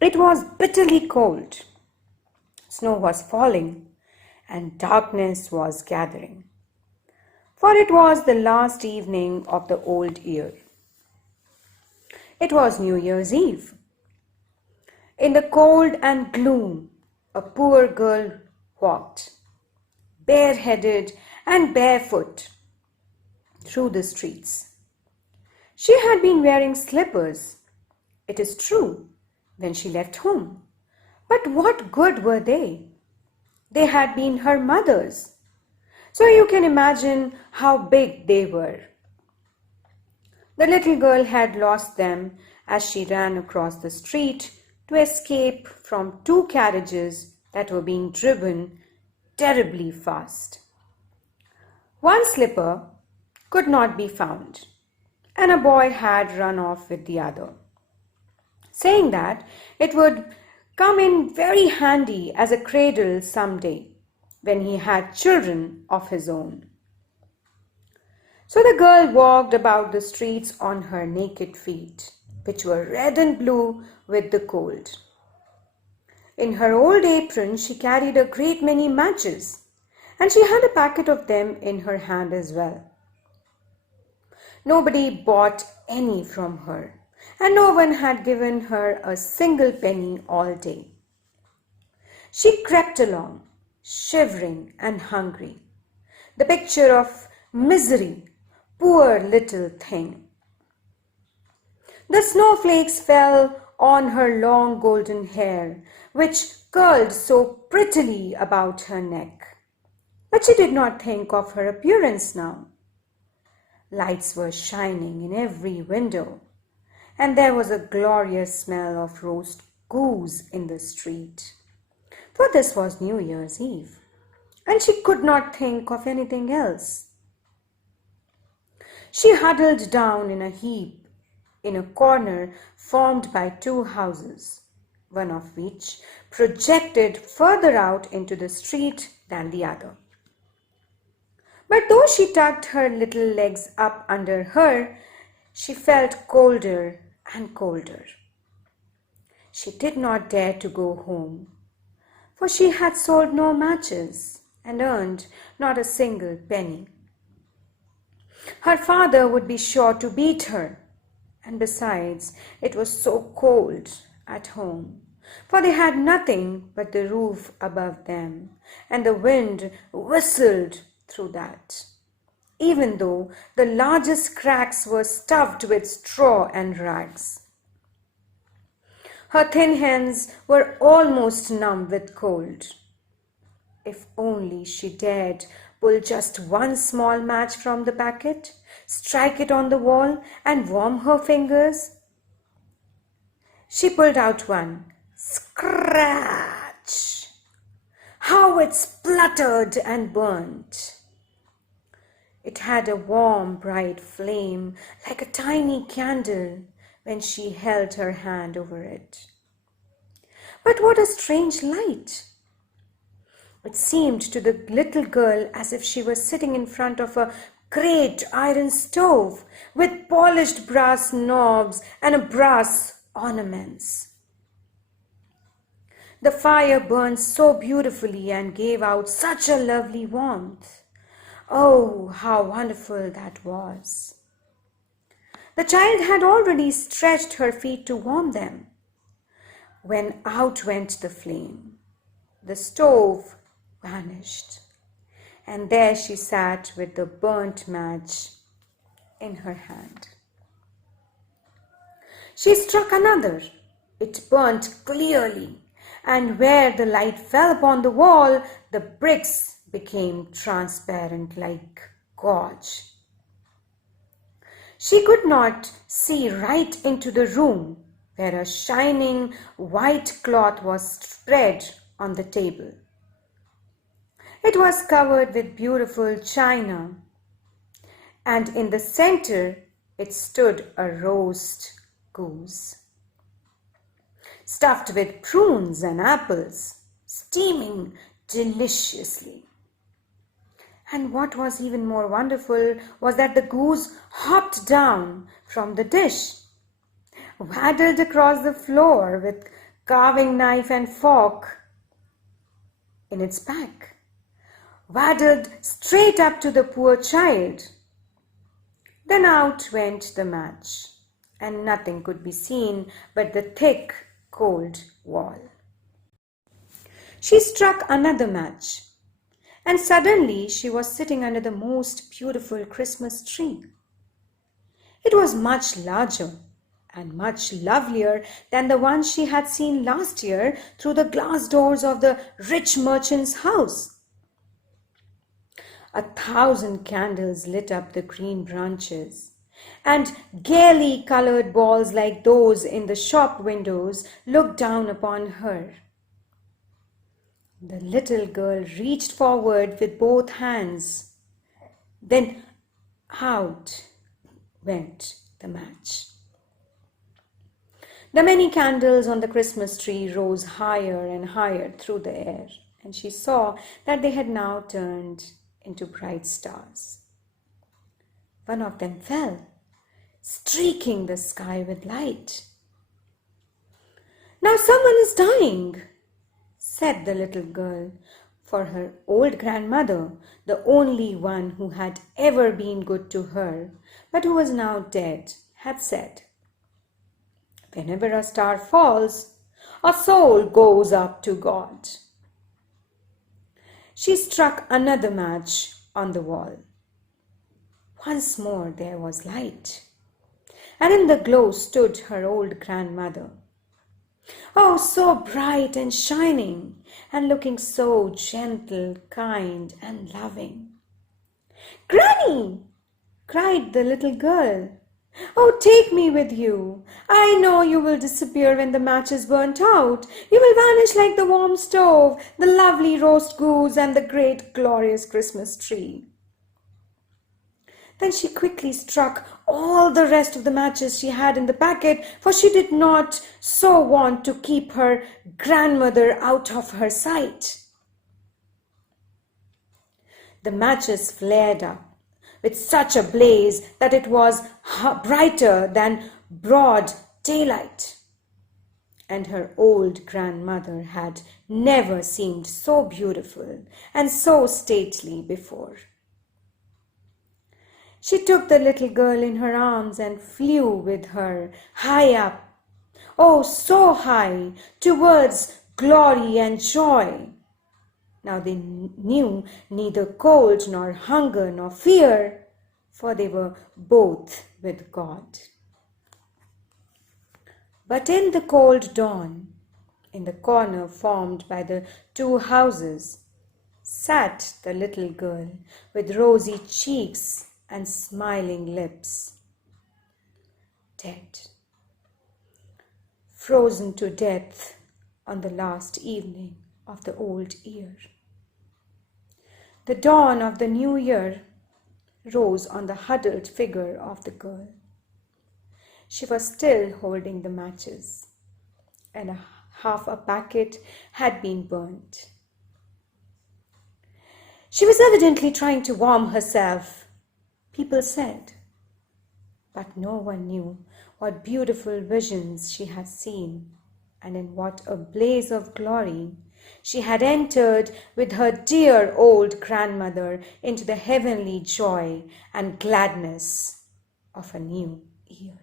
It was bitterly cold. Snow was falling and darkness was gathering, for it was the last evening of the old year. It was New Year's Eve. In the cold and gloom, a poor girl walked, bareheaded and barefoot, through the streets. She had been wearing slippers, it is true, when she left home. But what good were they? They had been her mother's. So you can imagine how big they were. The little girl had lost them as she ran across the street to escape from two carriages that were being driven terribly fast. One slipper could not be found, and a boy had run off with the other, saying that it would come in very handy as a cradle some day when he had children of his own. So the girl walked about the streets on her naked feet, which were red and blue with the cold. In her old apron she carried a great many matches, and she had a packet of them in her hand as well. Nobody bought any from her, and no one had given her a single penny all day. She crept along, shivering and hungry, the picture of misery, poor little thing. The snowflakes fell on her long golden hair, which curled so prettily about her neck. But she did not think of her appearance now. Lights were shining in every window, and there was a glorious smell of roast goose in the street. For this was New Year's Eve, and she could not think of anything else. She huddled down in a heap in a corner formed by two houses, one of which projected further out into the street than the other. But though she tucked her little legs up under her, she felt colder and colder. She did not dare to go home, for she had sold no matches and earned not a single penny. Her father would be sure to beat her, and besides, it was so cold at home, for they had nothing but the roof above them, and the wind whistled through that, even though the largest cracks were stuffed with straw and rags. Her thin hands were almost numb with cold. If only she dared pull just one small match from the packet, strike it on the wall, and warm her fingers. She pulled out one. Scratch! How it spluttered and burnt! It had a warm, bright flame like a tiny candle when she held her hand over it. But what a strange light! It seemed to the little girl as if she was sitting in front of a great iron stove with polished brass knobs and brass ornaments. The fire burned so beautifully and gave out such a lovely warmth. Oh, how wonderful that was! The child had already stretched her feet to warm them, when out went the flame. The stove vanished, and there she sat with the burnt match in her hand. She struck another. It burnt clearly, and where the light fell upon the wall, the bricks became transparent like gauze. She could not see right into the room where a shining white cloth was spread on the table. It was covered with beautiful china, and in the center it stood a roast goose, stuffed with prunes and apples, steaming deliciously. And what was even more wonderful was that the goose hopped down from the dish, waddled across the floor with carving knife and fork in its back, waddled straight up to the poor child. Then out went the match, and nothing could be seen but the thick, cold wall. She struck another match, and suddenly she was sitting under the most beautiful Christmas tree. It was much larger and much lovelier than the one she had seen last year through the glass doors of the rich merchant's house. 1,000 candles lit up the green branches, and gaily colored balls like those in the shop windows looked down upon her. The little girl reached forward with both hands. Then out went the match. The many candles on the Christmas tree rose higher and higher through the air, and she saw that they had now turned into bright stars. One of them fell, streaking the sky with light. "Now someone is dying," said the little girl, for her old grandmother, the only one who had ever been good to her, but who was now dead, had said, "Whenever a star falls, a soul goes up to God." She struck another match on the wall. Once more there was light, and in the glow stood her old grandmother. Oh, so bright and shining, and looking so gentle, kind, and loving. "Granny!" cried the little girl. "Oh, take me with you. I know you will disappear when the match is burnt out. You will vanish like the warm stove, the lovely roast goose, and the great glorious Christmas tree." Then she quickly struck all the rest of the matches she had in the packet, for she did not so want to keep her grandmother out of her sight. The matches flared up with such a blaze that it was brighter than broad daylight. And her old grandmother had never seemed so beautiful and so stately before. She took the little girl in her arms and flew with her high up, oh, so high, towards glory and joy. Now they knew neither cold nor hunger nor fear, for they were both with God. But in the cold dawn, in the corner formed by the two houses, sat the little girl with rosy cheeks and smiling lips, dead, frozen to death on the last evening of the old year. The dawn of the new year rose on the huddled figure of the girl. She was still holding the matches, and half a packet had been burnt. She was evidently trying to warm herself, people said, but no one knew what beautiful visions she had seen, and in what a blaze of glory she had entered with her dear old grandmother into the heavenly joy and gladness of a new year.